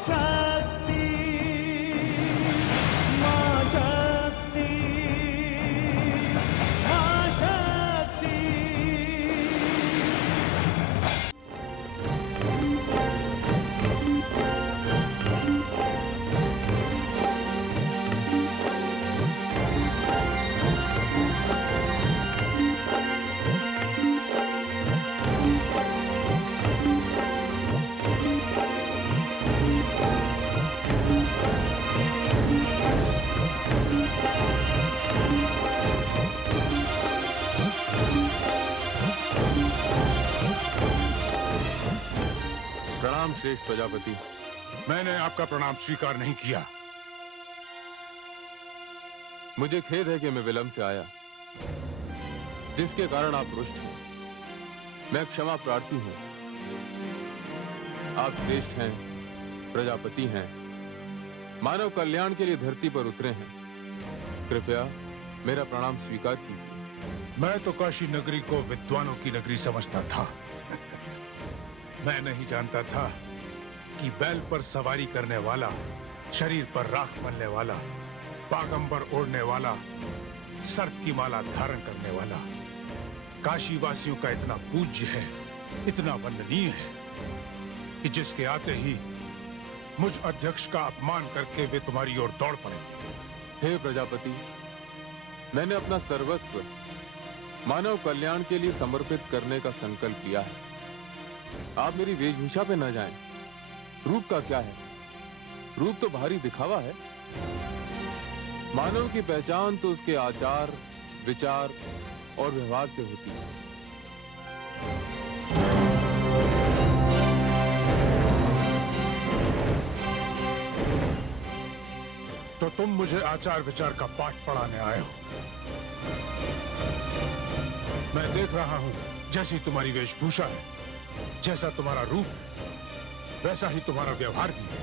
शक्ति, मां शक्ति, मां शक्ति। प्रणाम श्रेष्ठ प्रजापति। मैंने आपका प्रणाम स्वीकार नहीं किया। मुझे खेद है कि मैं विलंब से आया, जिसके कारण आप रुष्ट हैं। मैं क्षमा प्रार्थी हूं। आप श्रेष्ठ हैं, प्रजापति हैं, मानव कल्याण के लिए धरती पर उतरे हैं। कृपया मेरा प्रणाम स्वीकार कीजिए। मैं तो काशी नगरी को विद्वानों की नगरी समझता था। मैं नहीं जानता था कि बैल पर सवारी करने वाला, शरीर पर राख मलने वाला, बागंबर ओढ़ने वाला, सर्प की माला धारण करने वाला काशी वासियों का इतना पूज्य है, इतना वंदनीय है कि जिसके आते ही मुझ अध्यक्ष का अपमान करके वे तुम्हारी ओर दौड़ पड़े। हे प्रजापति, मैंने अपना सर्वस्व मानव कल्याण के लिए समर्पित करने का संकल्प लिया है। आप मेरी वेशभूषा पे न जाएं। रूप का क्या है? रूप तो बाहरी दिखावा है। मानव की पहचान तो उसके आचार, विचार और व्यवहार से होती है। तो तुम मुझे आचार विचार का पाठ पढ़ाने आए हो। मैं देख रहा हूं, जैसी तुम्हारी वेशभूषा है, जैसा तुम्हारा रूप, वैसा ही तुम्हारा व्यवहार भी है।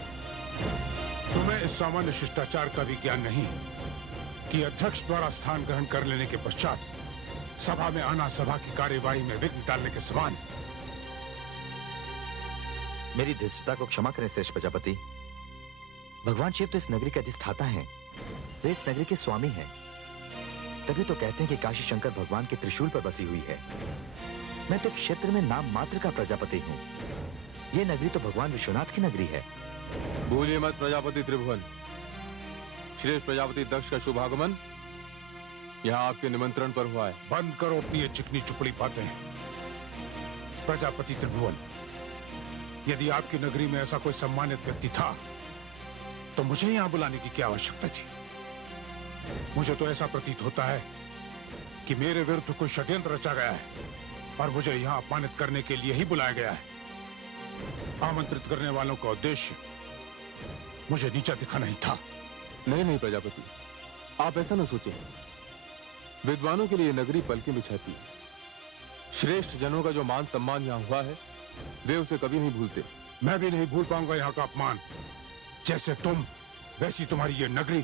तुम्हें इस सामान्य शिष्टाचार का भी ज्ञान नहीं कि अध्यक्ष द्वारा स्थान ग्रहण कर लेने के पश्चात सभा में आना सभा की कार्यवाही में विघ्न डालने के समान। मेरी धृष्टता को क्षमा करें श्रेष्ठ प्रजापति। भगवान शिव तो इस नगरी के अधिष्ठाता हैं, वे इस नगरी के स्वामी हैं। तभी तो कहते हैं कि काशी शंकर भगवान के त्रिशूल पर बसी हुई है। मैं तो क्षेत्र में नाम मात्र का प्रजापति हूँ। ये नगरी तो भगवान विश्वनाथ की नगरी है। भूलिए मत प्रजापति त्रिभुवन। श्रेष्ठ प्रजापति दक्ष का शुभागमन यहाँ आपके निमंत्रण पर हुआ है। बंद करो अपनी ये चिकनी चुपड़ी बातें। प्रजापति त्रिभुवन, यदि आपकी नगरी में ऐसा कोई सम्मानित व्यक्ति था तो मुझे यहां बुलाने की क्या आवश्यकता थी? मुझे तो ऐसा प्रतीत होता है कि मेरे विरुद्ध कोई षड्यंत्र रचा गया है और मुझे यहां अपमानित करने के लिए ही बुलाया गया है। आमंत्रित करने वालों का उद्देश्य मुझे नीचा दिखाना ही था। नहीं नहीं प्रजापति, आप ऐसा न सोचें। विद्वानों के लिए नगरी पलकें बिछाती है। श्रेष्ठ जनों का जो मान सम्मान यहाँ हुआ है, वे उसे कभी नहीं भूलते। मैं भी नहीं भूल पाऊंगा यहाँ का अपमान। जैसे तुम, वैसी तुम्हारी ये नगरी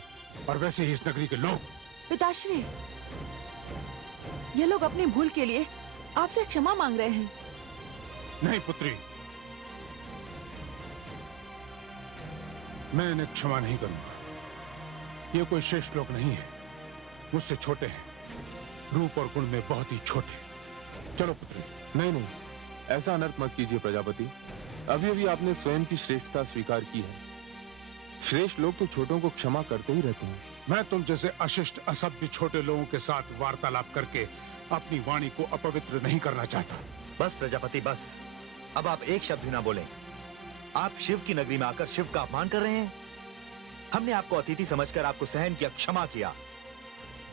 और वैसे ही इस नगरी के लोग। पिताश्री, ये लोग अपनी भूल के लिए आपसे क्षमा मांग रहे हैं। नहीं पुत्री, मैं इन्हें क्षमा नहीं करूंगा। ये कोई श्रेष्ठ लोग नहीं है, मुझसे छोटे हैं, रूप और गुण में बहुत ही छोटे। चलो पुत्री। नहीं नहीं, ऐसा अनर्थ मत कीजिए प्रजापति। अभी अभी आपने स्वयं की श्रेष्ठता स्वीकार की है। श्रेष्ठ लोग तो छोटों को क्षमा करते ही रहते हैं। मैं तुम जैसे अशिष्ट असभ्य छोटे लोगों के साथ वार्तालाप करके अपनी वाणी को अपवित्र नहीं करना चाहता। बस प्रजापति बस, अब आप एक शब्द भी ना बोलें। आप शिव की नगरी में आकर शिव का अपमान कर रहे हैं। हमने आपको अतिथि समझकर आपको सहन किया, क्षमा किया।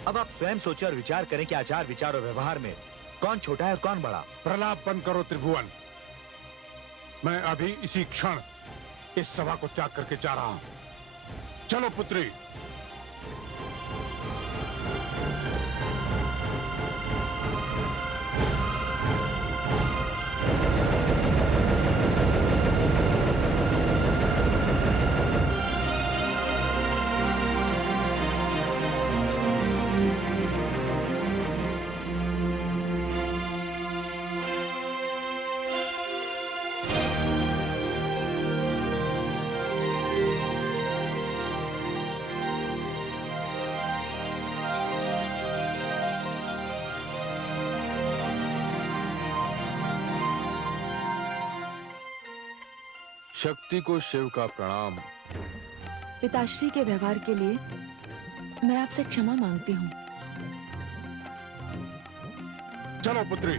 अब आप स्वयं सोचें और विचार करें कि आचार विचार और व्यवहार में कौन छोटा है और कौन बड़ा। प्रलाप बंद करो त्रिभुवन। मैं अभी इसी क्षण इस सभा को त्याग करके जा रहा हूं। चलो पुत्री। शक्ति को शिव का प्रणाम। पिताश्री के व्यवहार के लिए मैं आपसे क्षमा मांगती हूँ। चलो पुत्री।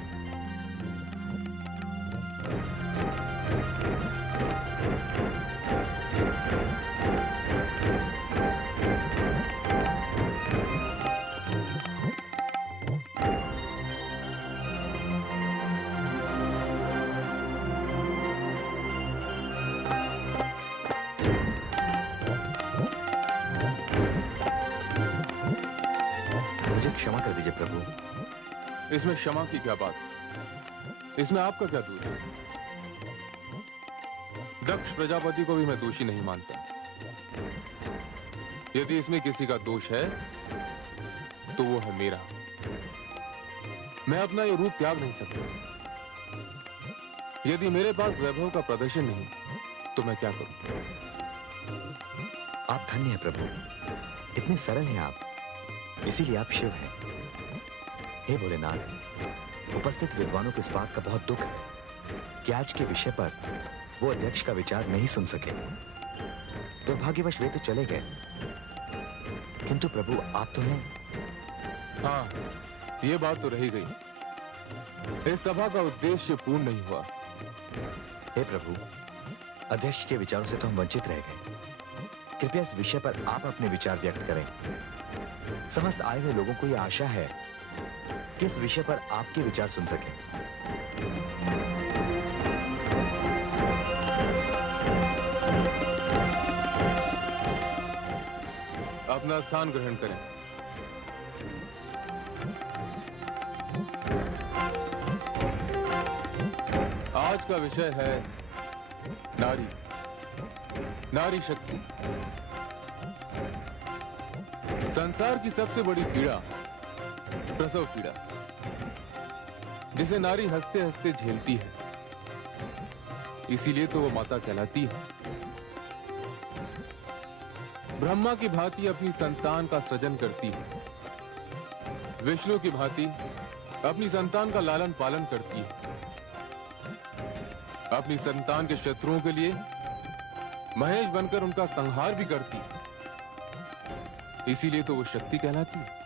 मुझे क्षमा कर दीजिए प्रभु। इसमें क्षमा की क्या बात? इसमें आपका क्या दोष है? दक्ष प्रजापति को भी मैं दोषी नहीं मानता। यदि इसमें किसी का दोष है तो वो है मेरा। मैं अपना ये रूप त्याग नहीं सकता। यदि मेरे पास वैभव का प्रदर्शन नहीं तो मैं क्या करूं? आप धन्य हैं प्रभु, इतने सरल हैं आप, इसीलिए आप शिव हैं। हे भोलेनाथ, उपस्थित विद्वानों को इस बात का बहुत दुख है कि आज के विषय पर वो अध्यक्ष का विचार नहीं सुन सके। दुर्भाग्यवश वे तो चले गए, किंतु प्रभु आप तो हैं। हाँ, ये बात तो रही गई। इस सभा का उद्देश्य पूर्ण नहीं हुआ। हे प्रभु, अध्यक्ष के विचारों से तो हम वंचित रह गए। कृपया इस विषय पर आप अपने विचार व्यक्त करें। समस्त आए हुए लोगों को यह आशा है कि इस विषय पर आपके विचार सुन सकें। अपना स्थान ग्रहण करें। आज का विषय है नारी, नारी शक्ति। संसार की सबसे बड़ी पीड़ा प्रसव पीड़ा, जिसे नारी हंसते हंसते झेलती है। इसीलिए तो वो माता कहलाती है। ब्रह्मा की भांति अपनी संतान का सृजन करती है, विष्णु की भांति अपनी संतान का लालन पालन करती है, अपनी संतान के शत्रुओं के लिए महेश बनकर उनका संहार भी करती है। इसीलिए तो वो शक्ति कहलाती है।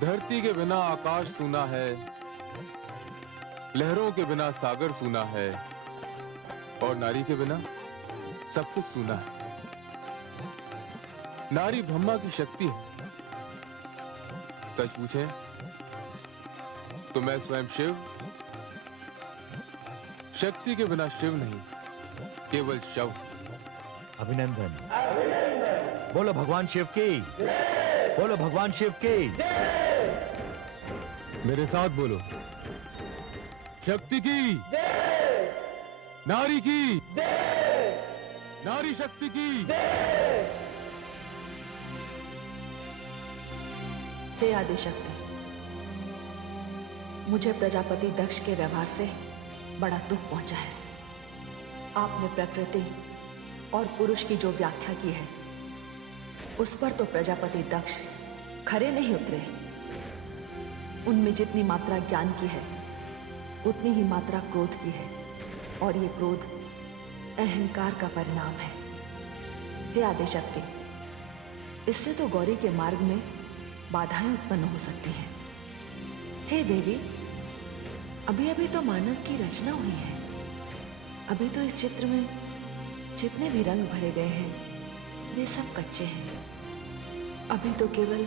धरती के बिना आकाश सूना है, लहरों के बिना सागर सूना है, और नारी के बिना सब कुछ सूना है। नारी ब्रह्मा की शक्ति है। सच पूछे तो मैं स्वयं शिव, शक्ति के बिना शिव नहीं, केवल शव। अभिनंदन। बोलो भगवान शिव की, बोलो भगवान शिव की। मेरे साथ बोलो, शक्ति की, नारी की, नारी शक्ति की। हे आदिशक्ति, मुझे प्रजापति दक्ष के व्यवहार से बड़ा दुख पहुंचा है। आपने प्रकृति और पुरुष की जो व्याख्या की है, उस पर तो प्रजापति दक्ष खरे नहीं उतरे। उनमें जितनी मात्रा ज्ञान की है, उतनी ही मात्रा क्रोध की है, और ये क्रोध अहंकार का परिणाम है। हे आदिशक्ति, इससे तो गौरी के मार्ग में बाधाएं उत्पन्न हो सकती हैं। हे देवी, अभी अभी तो मानव की रचना हुई है। अभी तो इस चित्र में जितने भी रंग भरे गए हैं वे सब कच्चे हैं। अभी तो केवल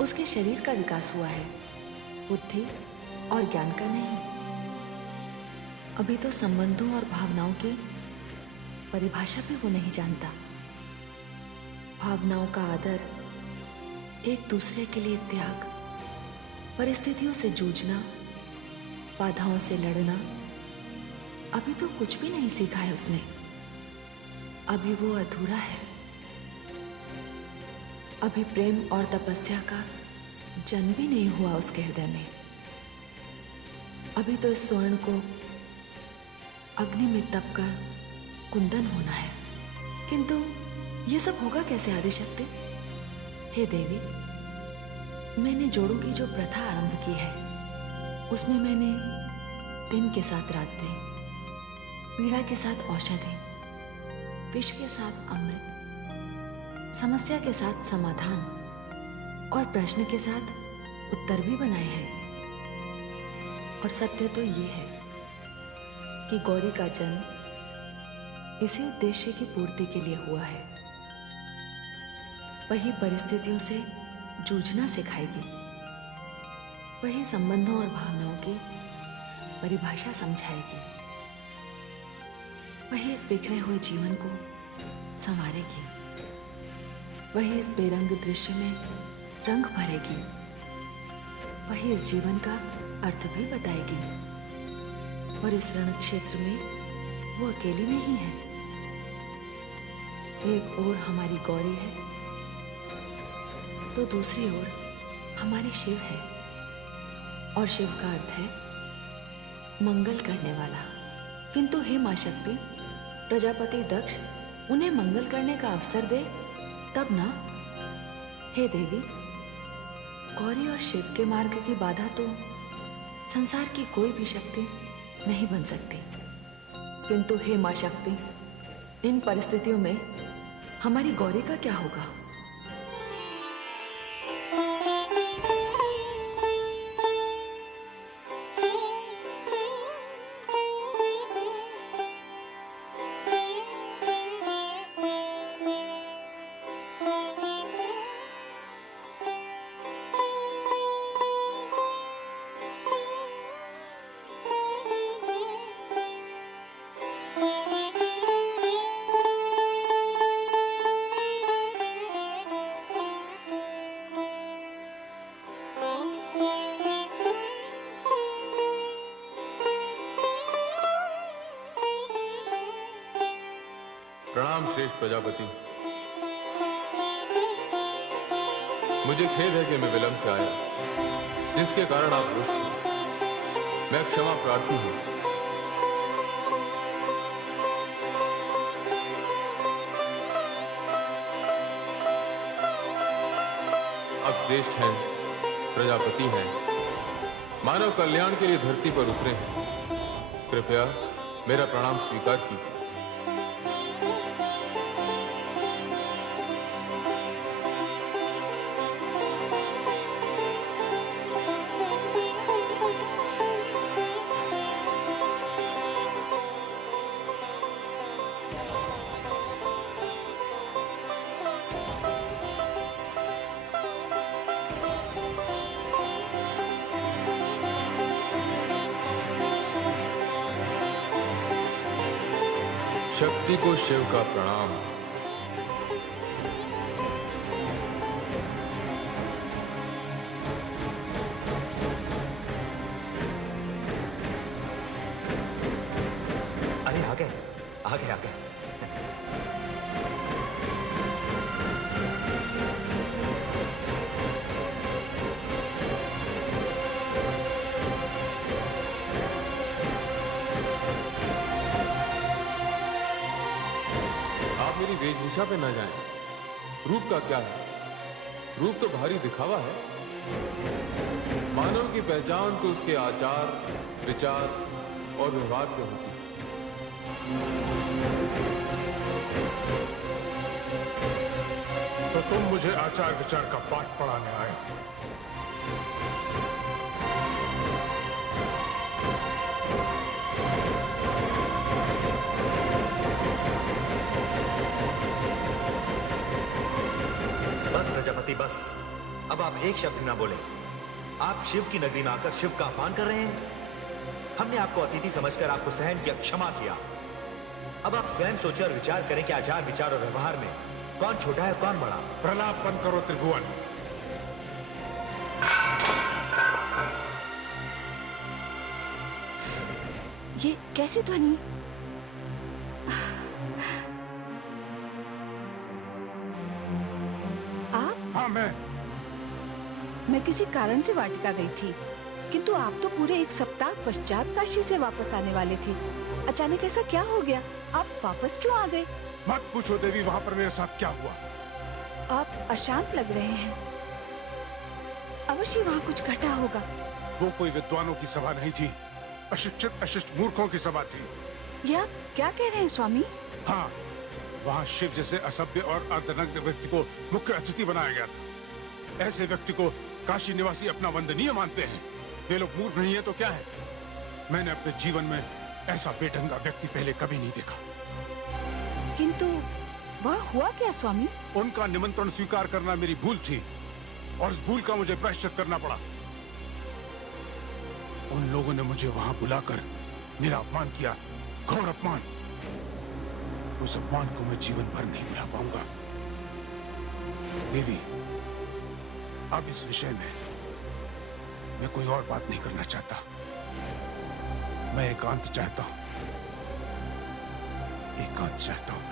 उसके शरीर का विकास हुआ है, बुद्धि और ज्ञान का नहीं। अभी तो संबंधों और भावनाओं की परिभाषा भी वो नहीं जानता। भावनाओं का आदर, एक दूसरे के लिए त्याग, परिस्थितियों से जूझना, बाधाओं से लड़ना, अभी तो कुछ भी नहीं सीखा है उसने। अभी वो अधूरा है। अभी प्रेम और तपस्या का जन्म भी नहीं हुआ उसके हृदय में। अभी तो इस स्वर्ण को अग्नि में तपकर कुंदन होना है। किंतु ये सब होगा कैसे आदिशक्ति? हे देवी, मैंने जोड़ों की जो प्रथा आरंभ की है, उसमें मैंने दिन के साथ रात्रि, पीड़ा के साथ औषधि, विष के साथ अमृत, समस्या के साथ समाधान और प्रश्न के साथ उत्तर भी बनाए हैं। और सत्य तो ये है कि गौरी का जन्म इसी उद्देश्य की पूर्ति के लिए हुआ है। वही परिस्थितियों से जूझना सिखाएगी, वही संबंधों और भावनाओं की परिभाषा समझाएगी, वही इस बिखरे हुए जीवन को संवारेगी, वही इस बेरंग दृश्य में रंग भरेगी, वही इस जीवन का अर्थ भी बताएगी। और इस रण क्षेत्र में वो अकेली नहीं है। एक ओर हमारी गौरी है तो दूसरी ओर हमारे शिव है। और शिव का अर्थ है मंगल करने वाला। किंतु हे मां शक्ति, प्रजापति दक्ष उन्हें मंगल करने का अवसर दे तब ना। हे देवी, गौरी और शिव के मार्ग की बाधा तो संसार की कोई भी शक्ति नहीं बन सकती। किंतु हे मां शक्ति, इन परिस्थितियों में हमारी गौरी का क्या होगा? प्रणाम श्रेष्ठ प्रजापति। मुझे खेद है कि मैं विलंब से आया, जिसके कारण आप रुष्ट हैं। मैं क्षमा प्रार्थी हूं। आप श्रेष्ठ हैं, प्रजापति हैं, मानव कल्याण के लिए धरती पर उतरे हैं। कृपया मेरा प्रणाम स्वीकार कीजिए। शक्ति को शिव का प्रणाम। अरे आ गए, आ गए, आ गए। मेरी वेशभूषा पे न जाएं। रूप का क्या है? रूप तो भारी दिखावा है। मानव की पहचान तो उसके आचार, विचार और व्यवहार से होती है। तो तुम मुझे आचार विचार का पाठ पढ़ाने आए हो? बस प्रजापति, बस। अब आप एक शब्द ना बोले। आप शिव की नगरी में आकर शिव का अपमान कर रहे हैं। हमने आपको अतिथि समझकर आपको सहन किया, क्षमा किया। अब आप स्वयं सोचें और विचार करें कि आचार विचार और व्यवहार में कौन छोटा है कौन बड़ा। प्रलाप बंद करो त्रिभुवन। ये कैसी ध्वनि? आप? हाँ, मैं किसी कारण से वाटिका गई थी, किंतु आप तो पूरे एक सप्ताह पश्चात काशी से वापस आने वाले थे। अचानक ऐसा क्या हो गया? आप वापस क्यों आ गए? मत पूछो देवी, वहां पर मेरे साथ क्या हुआ। आप अशांत लग रहे हैं। अवश्य वहाँ कुछ घटा होगा। वो कोई विद्वानों की सभा नहीं थी, अशिक्षित अशिष्ट मूर्खों की सभा थी। ये आप क्या कह रहे हैं स्वामी? हाँ, वहाँ शिव जैसे असभ्य और अर्धनग्न व्यक्ति को मुख्य अतिथि बनाया गया था। ऐसे व्यक्ति को काशी निवासी अपना वंदनीय मानते हैं। वे लोग मूर्ख नहीं है तो क्या है? मैंने अपने जीवन में ऐसा बेढंगा व्यक्ति पहले कभी नहीं देखा। किंतु वह हुआ क्या स्वामी? उनका निमंत्रण स्वीकार करना मेरी भूल थी और उस भूल का मुझे प्रायश्चित करना पड़ा। उन लोगों ने मुझे वहां बुलाकर मेरा अपमान किया, घोर अपमान। उस अपमान को मैं जीवन भर नहीं भुला पाऊंगा। देवी, अब इस विषय में मैं कोई और बात नहीं करना चाहता। मैं एकांत चाहता हूं, एकांत चाहता हूं मैं।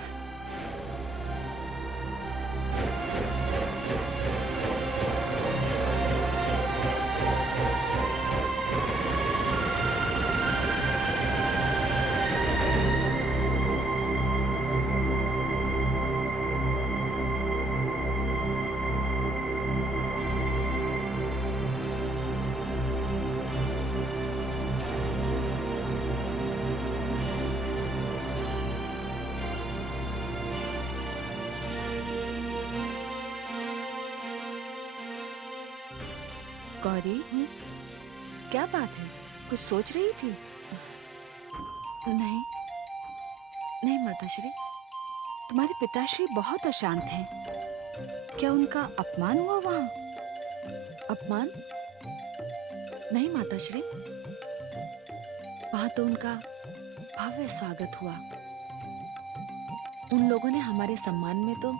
गौरी, क्या बात है? कुछ सोच रही थी? नहीं, नहीं माताश्री। तुम्हारे पिताश्री बहुत अशांत हैं। क्या उनका अपमान हुआ वहाँ? अपमान? नहीं माताश्री, वहां तो उनका भव्य स्वागत हुआ। उन लोगों ने हमारे सम्मान में तो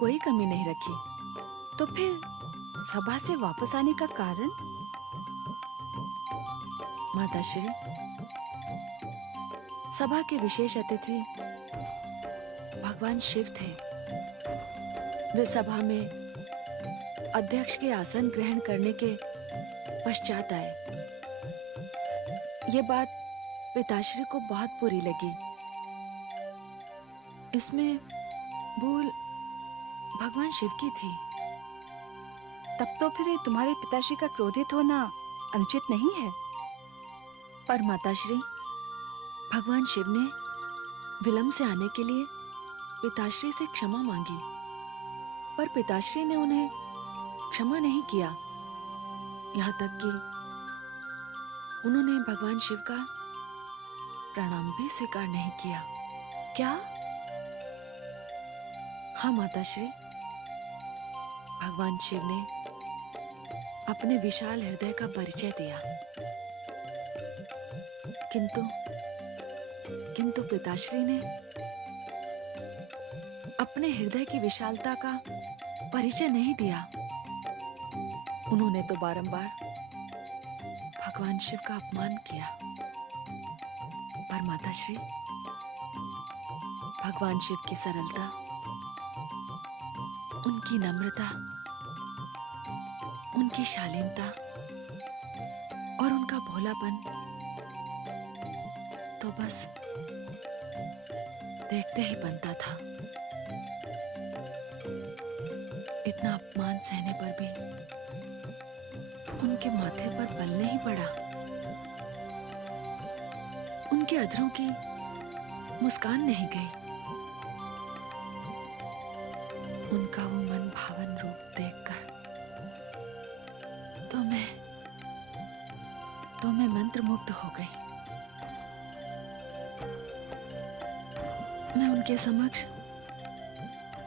कोई कमी नहीं रखी। तो फिर सभा से वापस आने का कारण? माताश्री, सभा के विशेष अतिथि भगवान शिव थे। वे सभा में अध्यक्ष के आसन ग्रहण करने के पश्चात आए। ये बात पिताश्री को बहुत बुरी लगी। इसमें भूल भगवान शिव की थी। तब तो फिर तुम्हारे पिताश्री का क्रोधित होना अनुचित नहीं है। पर माताश्री, भगवान शिव ने विलंब से आने के लिए पिताश्री से क्षमा मांगी, पर पिताश्री ने उन्हें क्षमा नहीं किया। यहाँ तक कि उन्होंने भगवान शिव का प्रणाम भी स्वीकार नहीं किया। क्या? हाँ माताश्री, भगवान शिव ने अपने विशाल हृदय का परिचय दिया, किंतु पिताश्री ने अपने हृदय की विशालता का परिचय नहीं दिया। उन्होंने तो बारंबार भगवान शिव का अपमान किया। पर माताश्री, भगवान शिव की सरलता, उनकी नम्रता, उनकी शालीनता और उनका भोलापन तो बस देखते ही बनता था। इतना अपमान सहने पर भी उनके माथे पर बल नहीं पड़ा। उनके अधरों की मुस्कान नहीं गई। उनका वो मन भावन रूप देखकर तो मैं मंत्रमुग्ध हो गई। मैं उनके समक्ष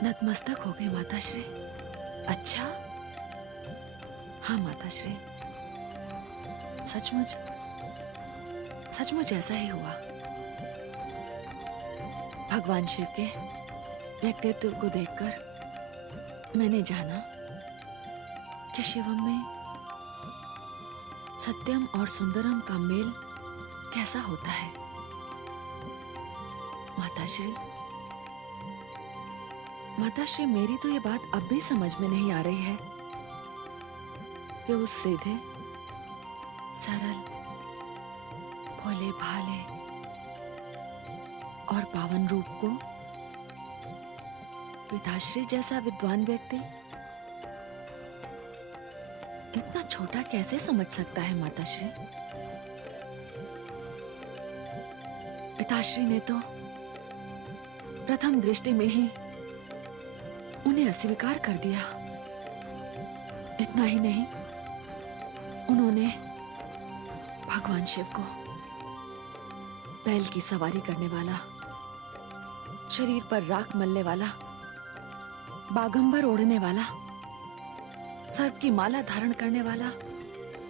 नतमस्तक हो गई माताश्री। अच्छा, हाँ माताश्री, सचमुच ऐसा ही हुआ। भगवान शिव के व्यक्तित्व को देखकर मैंने जाना कि शिवम में सत्यम और सुंदरम का मेल कैसा होता है। माताश्री, मेरी तो ये बात अब भी समझ में नहीं आ रही है कि उस सीधे, सरल, भोले भाले और पावन रूप को पिताश्री जैसा विद्वान व्यक्ति इतना छोटा कैसे समझ सकता है माताश्री? पिताश्री ने तो प्रथम दृष्टि में ही उन्हें अस्वीकार कर दिया। इतना ही नहीं, उन्होंने भगवान शिव को बैल की सवारी करने वाला, शरीर पर राख मलने वाला, बागंबर ओढ़ने वाला, सर्प की माला धारण करने वाला,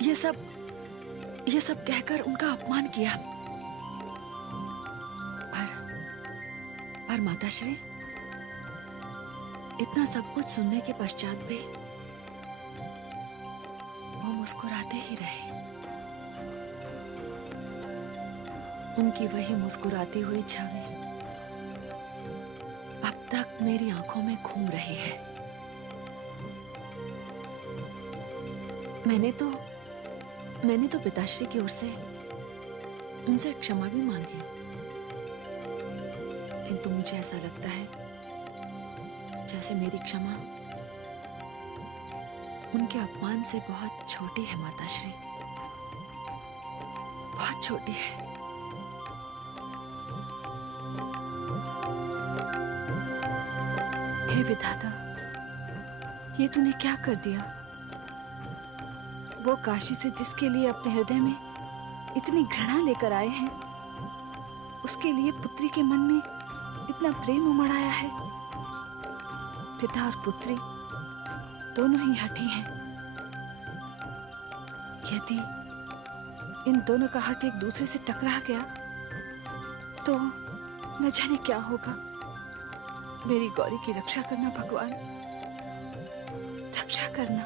ये सब कहकर उनका अपमान किया। पर माताश्री, इतना सब कुछ सुनने के पश्चात भी वो मुस्कुराते ही रहे। उनकी वही मुस्कुराती हुई छवि अब तक मेरी आंखों में घूम रही है। मैंने तो पिताश्री की ओर से उनसे क्षमा भी मांगी, किंतु मुझे ऐसा लगता है जैसे मेरी क्षमा उनके अपमान से बहुत छोटी है माताश्री, बहुत छोटी है। हे विधाता, ये तूने क्या कर दिया? वो काशी से जिसके लिए अपने हृदय में इतनी घृणा लेकर आए हैं, उसके लिए पुत्री के मन में इतना प्रेम उमड़ आया है। पिता और पुत्री दोनों ही हठी हैं। यदि इन दोनों का हट एक दूसरे से टकरा गया तो न जाने क्या होगा। मेरी गौरी की रक्षा करना भगवान, रक्षा करना।